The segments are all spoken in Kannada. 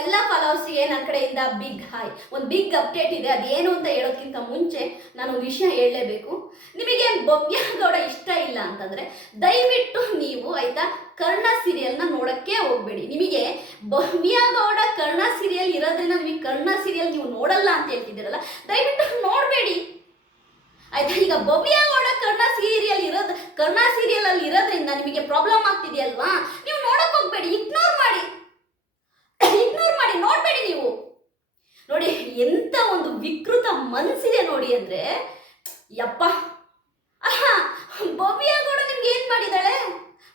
ಎಲ್ಲ ಫಾಲೋವರ್ಸ್ಗೆ ನನ್ನ ಕಡೆಯಿಂದ ಬಿಗ್ ಹಾಯ್ ಒಂದು ಬಿಗ್ ಅಪ್ಡೇಟ್ ಇದೆ, ಅದೇನು ಅಂತ ಹೇಳೋದಕ್ಕಿಂತ ಮುಂಚೆ ನಾನು ವಿಷಯ ಹೇಳಲೇಬೇಕು. ನಿಮಗೆ ಭವ್ಯ ಗೌಡ ಇಷ್ಟ ಇಲ್ಲ ಅಂತಂದ್ರೆ, ದಯವಿಟ್ಟು ನೀವು ಆಯ್ತಾ ಕರ್ಣ ಸೀರಿಯಲ್ನ ನೋಡಕ್ಕೆ ಹೋಗ್ಬೇಡಿ. ನಿಮಗೆ ಭವ್ಯ ಗೌಡ ಕರ್ಣ ಸೀರಿಯಲ್ ಇರೋದ್ರಿಂದ ನಿಮಗೆ ಕರ್ಣ ಸೀರಿಯಲ್ ನೀವು ನೋಡಲ್ಲ ಅಂತ ಹೇಳ್ತಿದ್ದೀರಲ್ಲ, ದಯವಿಟ್ಟು ನೋಡಬೇಡಿ. ಆಯ್ತಾ? ಈಗ ಭವ್ಯ ಗೌಡ ಕರ್ಣ ಸೀರಿಯಲ್ ಇರೋದು, ಕರ್ಣ ಸೀರಿಯಲ್ ಅಲ್ಲಿ ಇರೋದ್ರಿಂದ ನಿಮಗೆ ಪ್ರಾಬ್ಲಮ್ ಆಗ್ತಿದೆಯಲ್ವಾ? ನೀವು ನೋಡಕ್ ಹೋಗ್ಬೇಡಿ ಇಗ್ನೋರ್ ಮಾಡಿ. ಇಗ್ನೋರ್ ಮಾಡಿ, ನೋಡ್ಬೇಡಿ ನೀವು. ನೋಡಿ, ಎಂತ ಒಂದು ವಿಕೃತ ಮನಸ್ಸಿದೆ ನೋಡಿ ಅಂದ್ರೆ, ಯಪ್ಪ. ಭವ್ಯ ಗೌಡ ನಿಮ್ಗೆ ಏನ್ ಮಾಡಿದಾಳೆ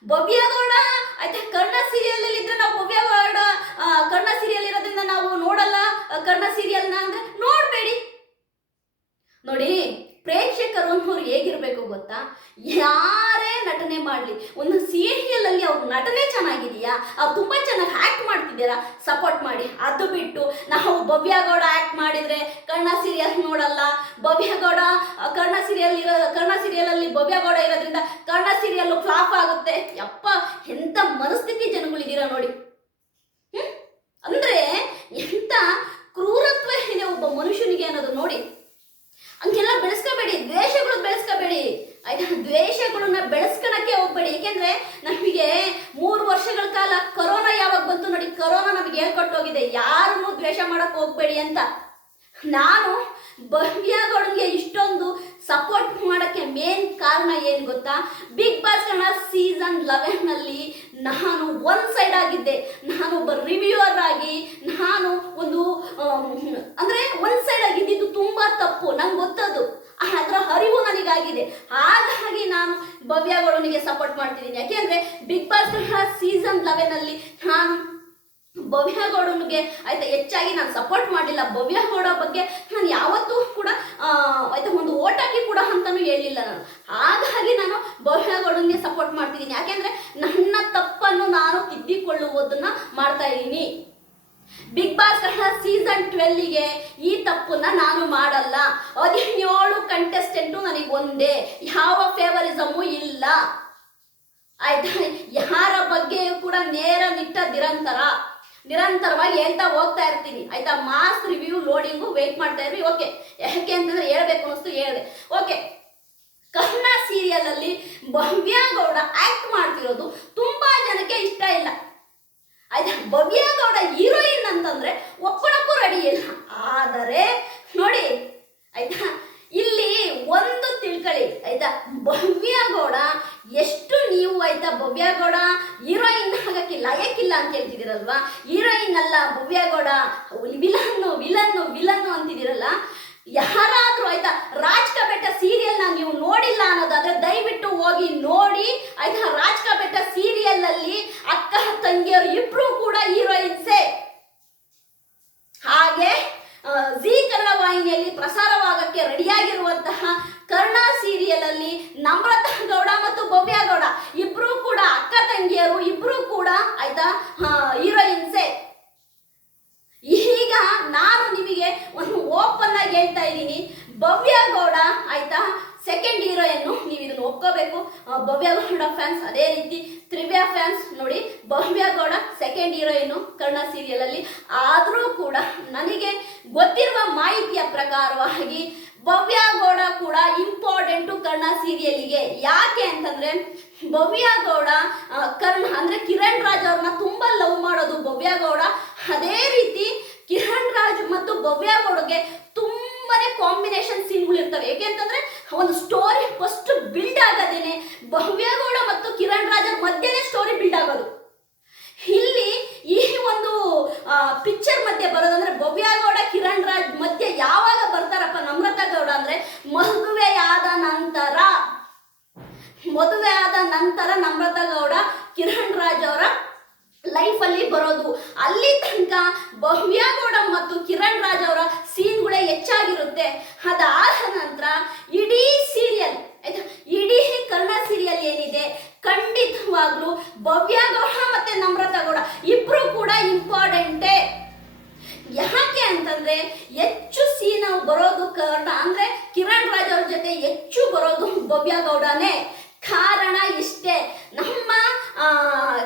ಭವ್ಯ ಗೌಡ, ಆಯ್ತಾ, ಕರ್ಣ ಸೀರಿಯಲ್ ಅಲ್ಲಿ ಇದ್ರೆ ನಾವು ಭವ್ಯ ಗೌಡ ಕರ್ಣ ಸೀರಿಯಲ್ ಇರೋದ್ರಿಂದ ನಾವು ನೋಡಲ್ಲ ಕರ್ಣ ಸೀರಿಯಲ್ನ ಅಂದ್ರೆ ನೋಡ್ಬೇಡಿ. ನೋಡಿ, ಪ್ರೇಕ್ಷಕರು ಅನ್ನೋರು ಹೇಗಿರ್ಬೇಕು ಗೊತ್ತಾ? ಯಾರೇ ನಟನೆ ಮಾಡಲಿ, ಒಂದು ಸೀರಿಯಲ್ ಅಲ್ಲಿ ಅವ್ರ ನಟನೆ ಚೆನ್ನಾಗಿದೆಯಾ? ಅವ್ರು ತುಂಬಾ ಚೆನ್ನಾಗಿ ಆಕ್ಟ್ ಮಾಡ್ತಿದ್ದೀರಾ ಸಪೋರ್ಟ್ ಮಾಡಿ. ಅದು ಬಿಟ್ಟು ನಾವು ಭವ್ಯ ಗೌಡ ಆಕ್ಟ್ ಮಾಡಿದ್ರೆ ಕರ್ಣ ಸೀರಿಯಲ್ ನೋಡಲ್ಲ. ಭವ್ಯ ಗೌಡ ಆ, ಕರ್ಣ ಸೀರಿಯಲ್ ಇರೋ ಕರ್ಣ ಸೀರಿಯಲ್ ಅಲ್ಲಿ ಭವ್ಯ ಗೌಡ ಇರೋದ್ರಿಂದ ಕರ್ಣ ಸೀರಿಯಲ್ ಫ್ಲಾಪ್ ಆಗುತ್ತೆ. ಯಪ್ಪ ಎಂತ ಮನಸ್ಥಿತಿ ಜನಗಳಿದ್ದೀರಾ ನೋಡಿ. ಅಂದರೆ ಎಂತ ಕ್ರೂರತ್ವ ಇದೆ ಒಬ್ಬ ಮನುಷ್ಯನಿಗೆ ಅನ್ನೋದು ನೋಡಿ. ಹಂಗೆಲ್ಲ ಬೆಳೆಸ್ಕೋಬೇಡಿ ದ್ವೇಷಗಳು ಬೆಳೆಸ್ಕೋಬೇಡಿ. ಆಯ್ತಾ ದ್ವೇಷಗಳನ್ನ ಬೆಳೆಸ್ಕೊಳಕ್ಕೆ ಹೋಗ್ಬೇಡಿ. ಏಕೆಂದ್ರೆ ನಮಗೆ ಮೂರು ನಮಗೆ ಯಾರನ್ನು ದ್ವೇಷ ಮಾಡಕ್ ಹೋಗ್ಬೇಡಿ ಅಂತ. ನಾನು ಭವ್ಯ ಗೌಡನ್ಗೆ ಇಷ್ಟೊಂದು ಸಪೋರ್ಟ್ ಮಾಡೋಕ್ಕೆ ಮೇನ್ ಕಾರಣ ಏನು ಗೊತ್ತಾ? ಬಿಗ್ ಬಾಸ್ ಕನ್ನಡ ಸೀಸನ್ ಲೆವೆನ್ನಲ್ಲಿ ನಾನು ಒನ್ ಸೈಡ್ ಆಗಿದ್ದೆ. ನಾನು ಒಬ್ಬ ರಿವ್ಯೂವರ್ ಆಗಿ ನಾನು ಒಂದು ಆಮ್, ಅಂದ್ರೆ ಒನ್ ಸೈಡ್ ಆಗಿದ್ದಿದ್ದು ತುಂಬಾ ತಪ್ಪು ನಂಗೆ ಗೊತ್ತದು ಅದರ ಅರಿವು ನನಗಾಗಿದೆ ಹಾಗಾಗಿ ನಾನು ಭವ್ಯ ಗೌಡನಿಗೆ ಸಪೋರ್ಟ್ ಮಾಡ್ತಿದ್ದೀನಿ ಯಾಕೆಂದ್ರೆ ಬಿಗ್ ಬಾಸ್ ಕನ್ನಡ ಸೀಸನ್ ಲೆವೆನಲ್ಲಿ ನಾನು ಭವ್ಯ ಗೌಡನಿಗೆ ಆಯ್ತಾ ಹೆಚ್ಚಾಗಿ ನಾನು ಸಪೋರ್ಟ್ ಮಾಡಿಲ್ಲ ಭವ್ಯ ಗೌಡ ಬಗ್ಗೆ ನಾನು ಯಾವತ್ತೂ ಕೂಡ ಆಯ್ತಾ ಒಂದು ಓಟ್ ಹಾಕಿ ಕೂಡ ಅಂತಾನು ಹೇಳಿಲ್ಲ ನಾನು. ಹಾಗಾಗಿ ನಾನು ಭವ್ಯ ಗೌಡನಿಗೆ ಸಪೋರ್ಟ್ ಮಾಡ್ತಿದ್ದೀನಿ. ಯಾಕೆಂದ್ರೆ ನನ್ನ ತಪ್ಪನ್ನು ನಾನು ತಿದ್ದಿಕೊಳ್ಳುವುದನ್ನ ಮಾಡ್ತಾ ಇದ್ದೀನಿ. ಬಿಗ್ ಬಾಸ್ ಕನ್ನಡ ಸೀಸನ್ ಟ್ವೆಲ್ಗೆ ಈ ತಪ್ಪನ್ನ ನಾನು ಮಾಡಲ್ಲ. ಹದಿನೇಳು ಕಂಟೆಸ್ಟೆಂಟು ನನಗೆ ಒಂದೇ. ಯಾವ ಫೇವರಿಸಮು ಇಲ್ಲ. ಆಯ್ತಾ? ಯಾರ ಬಗ್ಗೆಯೂ ಕೂಡ ನೇರ ನಿಟ್ಟ ನಿರಂತರ. ನಿರಂತರವಾಗಿ ಹೇಳ್ತಾ ಹೋಗ್ತಾ ಇರ್ತೀನಿ. ಆಯ್ತಾ? ಮಾಸ್ ರಿವ್ಯೂ ಲೋಡಿಂಗು ವೇಟ್ ಮಾಡ್ತಾ ಇದ್ವಿ ಓಕೆ ಯಾಕೆ ಅಂತಂದ್ರೆ ಹೇಳ್ಬೇಕು ಅನಿಸ್ತು ಹೇಳಿದೆ. ಓಕೆ ಕನ್ನಡ ಸೀರಿಯಲ್ ಅಲ್ಲಿ ಭವ್ಯ ಗೌಡ ಆಕ್ಟ್ ಮಾಡ್ತಿರೋದು ತುಂಬಾ ಜನಕ್ಕೆ ಇಷ್ಟ ಇಲ್ಲ. ಆಯ್ತಾ? ಭವ್ಯ ಗೌಡ ಹೀರೋಯಿನ್ ಅಂತಂದ್ರೆ ಒಪ್ಪಣಕ್ಕೂ ರೆಡಿ ಇಲ್ಲ. ಆದರೆ, ನೋಡಿ, ಆಯ್ತಾ? ಇಲ್ಲಿ ಒಂದು ತಿಳ್ಕೊಳ್ಳಿ ಆಯ್ತಾ? ಭವ್ಯ ಗೌಡ ಎಷ್ಟು ನೀವು, ಆಯ್ತಾ? ಭವ್ಯ ಗೌಡ ಹೀರೋಯಿನ್ ಲಾಯಕ್ಕಿಲ್ಲ ಅಂತ ಹೇಳ್ತಿದ್ದೀರಲ್ವಾ? ಹೀರೋಯಿನ್ ಅಲ್ಲ ಭವ್ಯಗೌಡ, ವಿಲನ್ನು ವಿಲನ್ನು ವಿಲನ್ನು ಅಂತಿದ್ದೀರಲ್ಲ? ಯಾರಾದ್ರೂ ಆಯ್ತಾ ರಾಜ್ಕ ಬೆಟ್ಟ ಸೀರಿಯಲ್ನ ನೀವು ನೋಡಿಲ್ಲ ಅನ್ನೋದಾದ್ರೆ ದಯವಿಟ್ಟು ಹೋಗಿ ನೋಡಿ. ಆಯ್ತಾ ರಾಜ್ಕ ಬೆಟ್ಟ ಸೀರಿಯಲ್ ಅಲ್ಲಿ ಅಕ್ಕ ತಂಗಿಯವರು ಇಬ್ರು ಕೂಡ ಹೀರೋಯಿನ್ಸೇ ಹಾಗೆ ಆ, ಜೀ ಕನ್ನಡ ವಾಹಿನಿಯಲ್ಲಿ ಪ್ರಸಾರವಾಗಕ್ಕೆ ರೆಡಿಯಾಗಿರುವಂತಹ ಕರ್ಣ ಸೀರಿಯಲ್ ಅಲ್ಲಿ ನಮ್ರತಾ ಗೌಡ ಮತ್ತು ಭವ್ಯ ಗೌಡ ಇಬ್ರು ಕೂಡ ಅಕ್ಕ ತಂಗಿಯರು ಇಬ್ರು ಕೂಡ ಹೀರೋಯಿನ್ಸೆ ಈಗ ನಾನು ನಿಮಗೆ ಒಂದು ಓಪನ್ ಆಗಿ ಹೇಳ್ತಾ ಇದ್ದೀನಿ. ಭವ್ಯ ಗೌಡ, ಆಯ್ತಾ? ಸೆಕೆಂಡ್ ಹೀರೋಯನ್ನು ನೀವು ಇದನ್ನು ಒಪ್ಕೋಬೇಕು. ಭವ್ಯ ಗೌಡ ಫ್ಯಾನ್ಸ್ ಅದೇ ರೀತಿ. ತ್ರಿವ್ಯ ಫ್ಯಾನ್ಸ್ ನೋಡಿ, Bhavya Gowda second heroine Kannada serial ಅಲ್ಲಿ. ಆದರೂ ಕೂಡ ನನಗೆ ಗೊತ್ತಿರುವ ಮಾಹಿತಿಯ ಪ್ರಕಾರವಾಗಿ ಭವ್ಯ ಗೌಡ ಇಂಪಾರ್ಟೆಂಟು ಕರ್ಣ ಸೀರಿಯಲ್ಗೆ ಯಾಕೆ ಅಂತಂದ್ರೆ ಭವ್ಯ ಗೌಡ ಕರ್ಣ ಅಂದ್ರೆ ಕಿರಣ್ ರಾಜ್ ಅವ್ರನ್ನ ತುಂಬಾ ಲವ್ ಮಾಡೋದು ಭವ್ಯ ಗೌಡ. ಅದೇ ರೀತಿ ಕಿರಣ್ ರಾಜ್ ಮತ್ತು ಭವ್ಯ ಗೌಡಗೆ ತುಂಬಾನೇ ಕಾಂಬಿನೇಷನ್ ಸೀನ್ಗಳು ಇರ್ತವೆ ಏಕೆಂತಂದ್ರೆ ಒಂದು ಸ್ಟೋರಿ ಫಸ್ಟ್ ಬಿಲ್ಡ್ ಆಗೋದೇನೆ ಭವ್ಯ ಗೌಡ ಮತ್ತು ಕಿರಣ್ ರಾಜ್ ಮಧ್ಯೆನೇ ಸ್ಟೋರಿ ಬಿಲ್ಡ್ ಆಗೋದು ಇಲ್ಲಿ ಈ ಒಂದು ಪಿಕ್ಚರ್ ಮಧ್ಯೆ ಬರೋದಂದ್ರೆ ಭವ್ಯ ಗೌಡ ಕಿರಣ್ ರಾಜ್ ಮಧ್ಯೆ ಯಾವಾಗ ಬರ್ತಾರಪ್ಪ ನಮ್ರತಾ ಗೌಡ ಅಂದ್ರೆ ಮದುವೆಯಾದ ನಂತರ ಮದುವೆ ಆದ ನಂತರ ನಮ್ರತಾ ಗೌಡ ಕಿರಣ್ ರಾಜ್ ಅವರ ಲೈಫ್ ಅಲ್ಲಿ ಬರೋದು. ಅಲ್ಲಿ ತನಕ ಭವ್ಯ ಗೌಡ ಮತ್ತು ಕಿರಣ್ ರಾಜ್ ಅವರ ಸೀನ್ಗಳೇ ಹೆಚ್ಚಾಗಿರುತ್ತೆ. ಅದಾದ ನಂತರ ಇಡೀ ಸೀರಿಯಲ್ ಇಡೀ ಕನ್ನಡ ಸೀರಿಯಲ್ ಏನಿದೆ, ಖಂಡಿತವಾಗ್ಲೂ ಭವ್ಯ ಗೌಡ ಮತ್ತೆ ನಮ್ರತಾ ಗೌಡ ಇಬ್ರು ಕೂಡ ಇಂಪಾರ್ಟೆಂಟೇ ಯಾಕೆ ಅಂತಂದ್ರೆ ಹೆಚ್ಚು ಸೀನ್ ಬರೋದು ಕರ್ಣ ಅಂದ್ರೆ ಕಿರಣ್ ರಾಜ್ ಅವ್ರ ಜೊತೆ ಹೆಚ್ಚು ಬರೋದು ಭವ್ಯ ಗೌಡನೇ ಕಾರಣ ಇಷ್ಟೇ ನಮ್ಮ ಆ,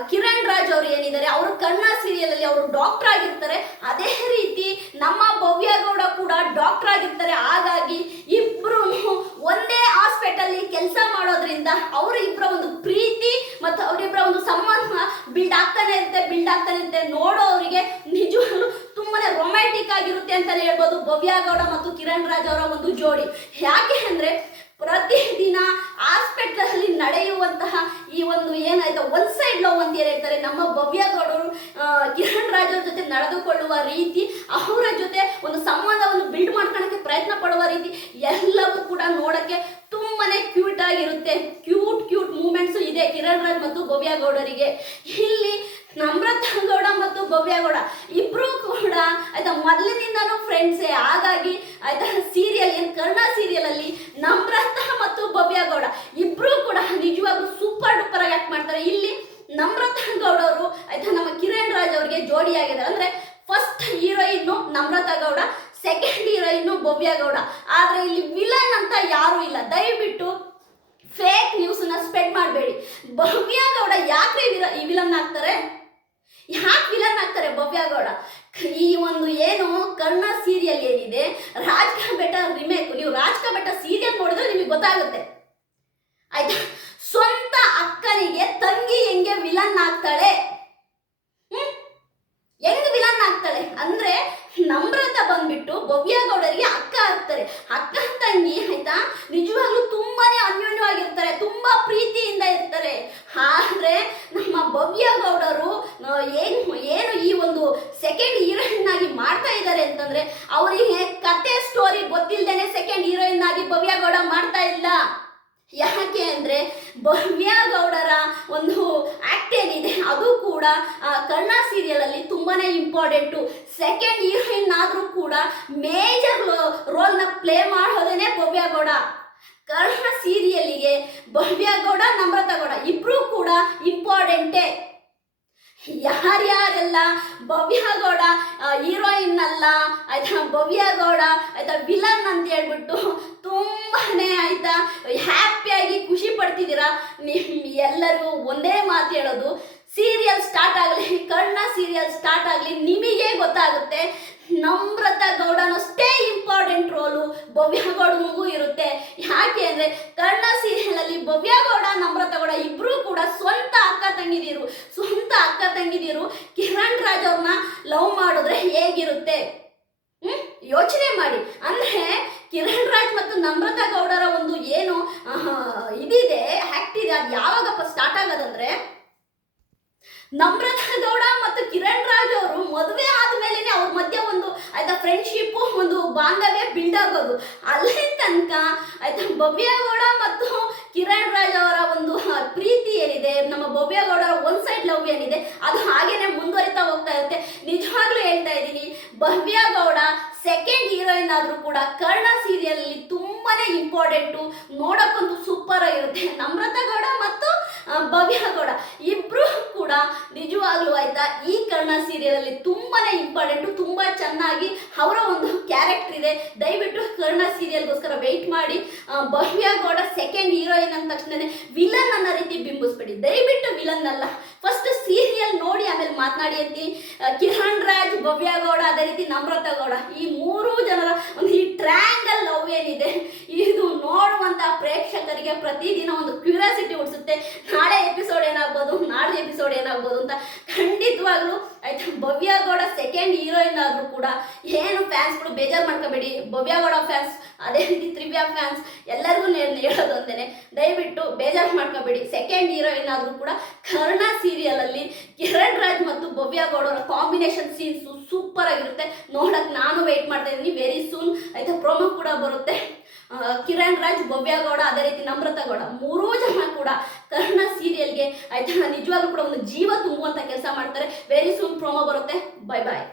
ಕಿರಣ್ ರಾಜ್ ಅವ್ರು ಏನಿದೆ ಇದ್ದಾರೆ ಅವರು ಕರ್ಣ ಸೀರಿಯಲ್ ಅಲ್ಲಿ ಅವರು ಡಾಕ್ಟರ್ ಆಗಿರ್ತಾರೆ ಅದೇ ರೀತಿ ನಮ್ಮ ಭವ್ಯ ಗೌಡ ಕೂಡ ಡಾಕ್ಟರ್ ಆಗಿರ್ತಾರೆ ಹಾಗಾಗಿ ಇಬ್ರು ಒಂದೇ ಹಾಸ್ಪಿಟಲ್ ಕೆಲಸ ಮಾಡೋದ್ರಿಂದ ಅವರ ಇಬ್ಬರ ಒಂದು ಪ್ರೀತಿ ಮತ್ತು ಅವರಿಬ್ಬರ ಒಂದು ಸಂಬಂಧ ಬಿಲ್ಡ್ ಆಗ್ತಾನೆ ಇರುತ್ತೆ ಬಿಲ್ಡ್ ಆಗ್ತಾನೆ ಇರುತ್ತೆ ನೋಡೋರಿಗೆ ನಿಜವಾಗ್ಲೂ ತುಂಬಾನೇ ರೊಮ್ಯಾಂಟಿಕ್ ಆಗಿರುತ್ತೆ ಅಂತಾನೆ ಹೇಳ್ಬೋದು ಭವ್ಯ ಗೌಡ ಮತ್ತು ಅವರ ಒಂದು ಜೋಡಿ. ಯಾಕೆ ಅಂದ್ರೆ ಪ್ರತಿದಿನ ಹಾಸ್ಪಿಟಲ್ ಅಲ್ಲಿ ನಡೆಯುವಂತಹ ಈ ಒಂದು ಏನಾಯ್ತು ಒನ್ ಸೈಡ್ ಲವ್ ಅಂತ ಏನ್ ಹೇಳ್ತಾರೆ, ನಮ್ಮ ಭವ್ಯ ಗೌಡರು ಕಿರಣ್ ರಾಜ್ ಜೊತೆ ನಡೆದುಕೊಳ್ಳುವ ರೀತಿ, ಅವರ ಜೊತೆ ಒಂದು ಸಂಬಂಧವನ್ನು ಬಿಲ್ಡ್ ಮಾಡ್ಕೊಳಕ್ಕೆ ಪ್ರಯತ್ನ ಪಡುವ ರೀತಿ, ಎಲ್ಲವೂ ಕೂಡ ನೋಡಕ್ಕೆ ತುಂಬಾನೇ ಕ್ಯೂಟ್ ಆಗಿರುತ್ತೆ. ಕ್ಯೂಟ್ ಕ್ಯೂಟ್ ಮೂಮೆಂಟ್ಸ್ ಇದೆ ಕಿರಣ್ ರಾಜ್ ಮತ್ತು ಭವ್ಯ ಗೌಡರಿಗೆ. ಇಲ್ಲಿ ನಮ್ರತಾ ಗೌಡ ಮತ್ತು ಭವ್ಯ ಗೌಡ ಇಬ್ರು ಕೂಡ ಆಯ್ತಾ ಮೊದಲಿನಿಂದನೂ ಫ್ರೆಂಡ್ಸೇ ಹಾಗಾಗಿ ಆಯ್ತಾ ಸೀರಿಯಲ್ ಏನ್ ಕರ್ಣ ಸೀರಿಯಲ್ ಅಲ್ಲಿ ನಮ್ರತ ಮತ್ತು ಭವ್ಯ ಗೌಡ ಇಬ್ರು ಕೂಡ ನಿಜವಾಗ್ಲೂ ಸೂಪರ್ ಡೂಪರ್ ಆಗಿ ಆಕ್ಟ್ ಮಾಡ್ತಾರೆ. ಇಲ್ಲಿ ನಮ್ರತ ಗೌಡ ಅವರು ಆಯ್ತಾ ನಮ್ಮ ಕಿರಣ್ ರಾಜ್ ಅವರಿಗೆ ಜೋಡಿ ಆಗಿದ್ದಾರೆ. ಅಂದ್ರೆ first heroine Namratha Gowda second heroine Bhavya Gowda ಆದ್ರೆ ಇಲ್ಲಿ ವಿಲನ್ ಅಂತ ಯಾರು ಇಲ್ಲ. ದಯವಿಟ್ಟು ಫೇಕ್ ನ್ಯೂಸ್ ಸ್ಪ್ರೆಡ್ ಮಾಡಬೇಡಿ. ಭವ್ಯ ಗೌಡ ಯಾಕೆ ಈ ವಿಲನ್ ಆಗ್ತಾರೆ? ಯಾಕೆ ವಿಲನ್ ಆಗ್ತಾರೆ ಭವ್ಯ ಗೌಡ? ಈ ಒಂದು ಏನು ಕರ್ಣ ಸೀರಿಯಲ್ ಏನಿದೆ? ರಾಜ್ ಕಾ ಬೆಟ್ಟ ರಿಮೇಕ್ ನೀವು ರಾಜ್ ಕಾ ಬೆಟ್ಟ ಸೀರಿಯಲ್ ನೋಡಿದ್ರೆ ನಿಮಗೆ ಗೊತ್ತಾಗುತ್ತೆ. ಆಯ್ತಾ? ಸ್ವಂತ ಅಕ್ಕನಿಗೆ ತಂಗಿ ಹೆಂಗೆ ವಿಲನ್ ಆಗ್ತಾಳೆ? ಹೆಂಗ್ ವಿಲನ್ ಆಗ್ತಾಳೆ? ಅಂದ್ರೆ ನಮ್ರತ ಬಂದ್ಬಿಟ್ಟು ಭವ್ಯ ಗೌಡರಿಗೆ ಅಕ್ಕ ಆಗ್ತಾರೆ. ಅಕ್ಕ ತಂಗಿ ಆಯ್ತಾ ನಿಜವಾಗ್ಲೂ ತುಂಬಾನೇ ಅನ್ಯೋನ್ಯವಾಗಿರ್ತಾರೆ ತುಂಬಾ ಪ್ರೀತಿಯಿಂದ ಇರ್ತಾರೆ ಆದ್ರೆ ನಮ್ಮ ಭವ್ಯ ಗೌಡರು ಆ, ಏನು ಏನು ಈ ಒಂದು ಸೆಕೆಂಡ್ ಹೀರೋಯಿನ್ ಆಗಿ ಮಾಡ್ತಾ ಇದ್ದಾರೆ ಅಂತಂದ್ರೆ ಅವರಿಗೆ ಕತೆ ಸ್ಟೋರಿ ಗೊತ್ತಿಲ್ದೇನೆ ಸೆಕೆಂಡ್ ಹೀರೋಯಿನ್ ಆಗಿ ಭವ್ಯ ಗೌಡ ಮಾಡ್ತಾ ಇಲ್ಲ ಯಾಕೆ ಅಂದರೆ ಭವ್ಯಗೌಡರ ಒಂದು ಆಕ್ಟ್ ಏನಿದೆ, ಅದು ಕೂಡ ಕರ್ಣ ಸೀರಿಯಲ್ ಅಲ್ಲಿ ತುಂಬಾನೇ ಇಂಪಾರ್ಟೆಂಟು ಸೆಕೆಂಡ್ ಹೀರೋಯಿನ್ ಆದ್ರೂ ಕೂಡ ಮೇಜರ್ ರೋಲ್ನ ಪ್ಲೇ ಮಾಡೋದೇನೆ ಭವ್ಯಗೌಡ ಕರ್ಣ ಸೀರಿಯಲ್ಗೆ ಭವ್ಯ ಗೌಡ ನಮ್ರತಾ ಗೌಡ ಇಬ್ರು ಕೂಡ ಇಂಪಾರ್ಟೆಂಟೇ ಯಾರ್ಯಾರೆಲ್ಲ ಭವ್ಯಗೌಡ ಹೀರೋಯಿನ್ ಅಲ್ಲ, ಆಯ್ತಾ ಭವ್ಯಗೌಡ ಆಯ್ತಾ ವಿಲನ್ ಅಂತ ಹೇಳ್ಬಿಟ್ಟು ತುಂಬಾನೇ ಆಯ್ತಾ ಹ್ಯಾಪಿಯಾಗಿ ಖುಷಿ ಪಡ್ತಿದ್ದೀರಾ? ಎಲ್ಲರಿಗೂ ಒಂದೇ ಮಾತು ಹೇಳೋದು ಸೀರಿಯಲ್ ಸ್ಟಾರ್ಟ್ ಆಗಲಿ, ಕರ್ಣ ಸೀರಿಯಲ್ ಸ್ಟಾರ್ಟ್ ಆಗಲಿ ನಿಮಗೆ ಗೊತ್ತಾಗುತ್ತೆ. ನಮ್ರತಾ ಗೌಡನಷ್ಟೇ ಇಂಪಾರ್ಟೆಂಟ್ ರೋಲು ಭವ್ಯ ಗೌಡನಿಗೂ ಇರುತ್ತೆ. ಯಾಕೆ ಅಂದ್ರೆ ಕರ್ಣ ಸೀರಿಯಲ್ ಅಲ್ಲಿ ಭವ್ಯ ಗೌಡ ನಮ್ರತಾ ಗೌಡ ಇಬ್ರು ಕೂಡ ಸ್ವಂತ ಅಕ್ಕ ತಂಗಿದಿರು. ಸ್ವಂತ ಅಕ್ಕ ತಂಗಿದಿರು ಕಿರಣ್ ರಾಜ್ ಅವ್ರನ್ನ ಲವ್ ಮಾಡಿದ್ರೆ ಹೇಗಿರುತ್ತೆ? ಯೋಚನೆ ಮಾಡಿ. ಅಂದ್ರೆ ಕಿರಣ್ ರಾಜ್ ಮತ್ತು ನಮ್ರತಾ ಗೌಡರ ಒಂದು ಏನು ಇದಿದೆ ಆಕ್ಟ್ ಇದೆ, ಅದು ಯಾವಾಗಪ್ಪ ಸ್ಟಾರ್ಟ್ ಆಗೋದಂದ್ರೆ ನಮ್ರತಾ ಗೌಡ ಮತ್ತು ಕಿರಣ್ ರಾಜ್ ಅವರು ಮದುವೆ ಆದ್ಮೇಲೆನೆ ಅವ್ರ ಮಧ್ಯೆ ಒಂದು ಆಯ್ತಾ ಫ್ರೆಂಡ್ಶಿಪ್ ಒಂದು ಬಾಂಧವ್ಯ ಬಿಲ್ಡ್ ಆಗೋದು. ಅಲ್ಲಿ ತನಕ ಆಯ್ತಾ ಭವ್ಯ ಗೌಡ ಮತ್ತು ಕಿರಣ್ ರಾಜ್ ಅವರ ಒಂದು ಪ್ರೀತಿ ಏನಿದೆ, ನಮ್ಮ ಭವ್ಯ ಗೌಡರ ಒನ್ ಸೈಡ್ ಲವ್ ಏನಿದೆ, ಅದು ಹಾಗೇನೆ ಮುಂದುವರಿತಾ ಹೋಗ್ತಾ ಇರುತ್ತೆ. ನಿಜವಾಗ್ಲೂ ಹೇಳ್ತಾ ಇದ್ದೀನಿ ಭವ್ಯ ಗೌಡ ಸೆಕೆಂಡ್ ಹೀರೋಯಿನ್ ಆದ್ರೂ ಕೂಡ ಕರ್ಣ ಸೀರಿಯಲ್ ಅಲ್ಲಿ ತುಂಬಾನೇ ಇಂಪಾರ್ಟೆಂಟು ನೋಡಕ್ಕಂತೂ ಸೂಪರ್ ಆಗಿರುತ್ತೆ ನಮ್ರತಾ ಗೌಡ ಮತ್ತು ಆ, ಭವ್ಯ ಗೌಡ ಇಬ್ರು ಕೂಡ ನಿಜವಾಗ್ಲೂ ಆಯ್ತಾ ಈ ಕರ್ಣ ಸೀರಿಯಲ್ ಅಲ್ಲಿ ತುಂಬಾನೇ ಇಂಪಾರ್ಟೆಂಟು ಚೆನ್ನಾಗಿ ಅವರ ಒಂದು ಕ್ಯಾರೆಕ್ಟರ್ ಇದೆ. ದಯವಿಟ್ಟು ಕರ್ಣ ಸೀರಿಯಲ್ಗೋಸ್ಕರ ವೆಯ್ಟ್ ಮಾಡಿ. ಭವ್ಯ ಗೌಡ ಸೆಕೆಂಡ್ ಹೀರೋಯಿನ್ ಅಂದ ತಕ್ಷಣ ವಿಲನ್ ಅನ್ನೋ ರೀತಿ ಬಿಂಬಿಸ್ಬೇಡಿ. ದಯವಿಟ್ಟು ವಿಲನ್ ಅಲ್ಲ. ಫಸ್ಟ್ ಸೀರಿಯಲ್ ನೋಡಿ ಆಮೇಲೆ ಮಾತನಾಡಿ ಅಂತೀನಿ. ಕಿರಣ್ ರಾಜ್, ಭವ್ಯ ಗೌಡ, ಅದೇ ರೀತಿ ನಮ್ರತ ಗೌಡ. ಈ ಮೂರು ಜನರ ಒಂದು ಈ ಟ್ರ್ಯಾಂಗಲ್ ಲವ್ ಏನಿದೆ, ಇದು ನೋಡುವಂತ ಪ್ರೇಕ್ಷಕರಿಗೆ ಪ್ರತಿದಿನ ಒಂದು ಕ್ಯೂರಿಯಾಸಿಟಿ ಹುಡ್ಸುತ್ತೆ ನಾಳೆ ಎಪಿಸೋಡ್ ಏನಾಗ್ಬೋದು ನಾಳೆ ಎಪಿಸೋಡ್ ಏನಾಗ್ಬೋದು ಅಂತ ಖಂಡಿತವಾಗ್ಲೂ ಆಯ್ತಾ ಭವ್ಯ ಗೌಡ ಸೆಕೆಂಡ್ ಹೀರೋಯಿನ್ ಆದ್ರೂ ಕೂಡ ಏನು ಫ್ಯಾನ್ಸ್ಗಳು ಬೇಜಾರು ಮಾಡ್ಕೋಬೇಡಿ. ಭವ್ಯ ಗೌಡ ಫ್ಯಾನ್ಸ್ ಅದೇ ರೀತಿ ತ್ರಿವ್ಯಾ ಫ್ಯಾನ್ಸ್ ಎಲ್ಲರಿಗೂ ಹೇಳೋದು ದಯವಿಟ್ಟು ಬೇಜಾರು ಮಾಡ್ಕೋಬೇಡಿ. ಸೆಕೆಂಡ್ ಹೀರೋಯಿನ್ ಆದರೂ ಕೂಡ ಕರ್ಣ ಸೀರಿಯಲಲ್ಲಿ ಕಿರಣ್ ರಾಜ್ ಮತ್ತು ಭವ್ಯ ಗೌಡರ ಕಾಂಬಿನೇಷನ್ ಸೀನ್ಸು ಸೂಪರ್ ಆಗಿರುತ್ತೆ. ನೋಡೋಕ್ಕೆ ನಾನು ವೆಯ್ಟ್ ಮಾಡ್ತಾ ಇದ್ದೀನಿ ವೆರಿ ಸೂನ್ ಆಯಿತಾ ಪ್ರೋಮೋ ಕೂಡ ಬರುತ್ತೆ. ಕಿರಣ್ ರಾಜ್, ಭವ್ಯ ಗೌಡ, ಅದೇ ರೀತಿ ನಮ್ರತಾ ಗೌಡ, ಮೂರೂ ಜನ ಕೂಡ ಕರ್ಣ ಸೀರಿಯಲ್ಗೆ ಆಯ್ತಾ, ನಿಜವಾಗ್ಲೂ ಕೂಡ ಒಂದು ಜೀವ ತುಂಬುವಂಥ ಕೆಲಸ ಮಾಡ್ತಾರೆ. ವೆರಿ ಸೂನ್ ಪ್ರೋಮೋ ಬರುತ್ತೆ. Bye bye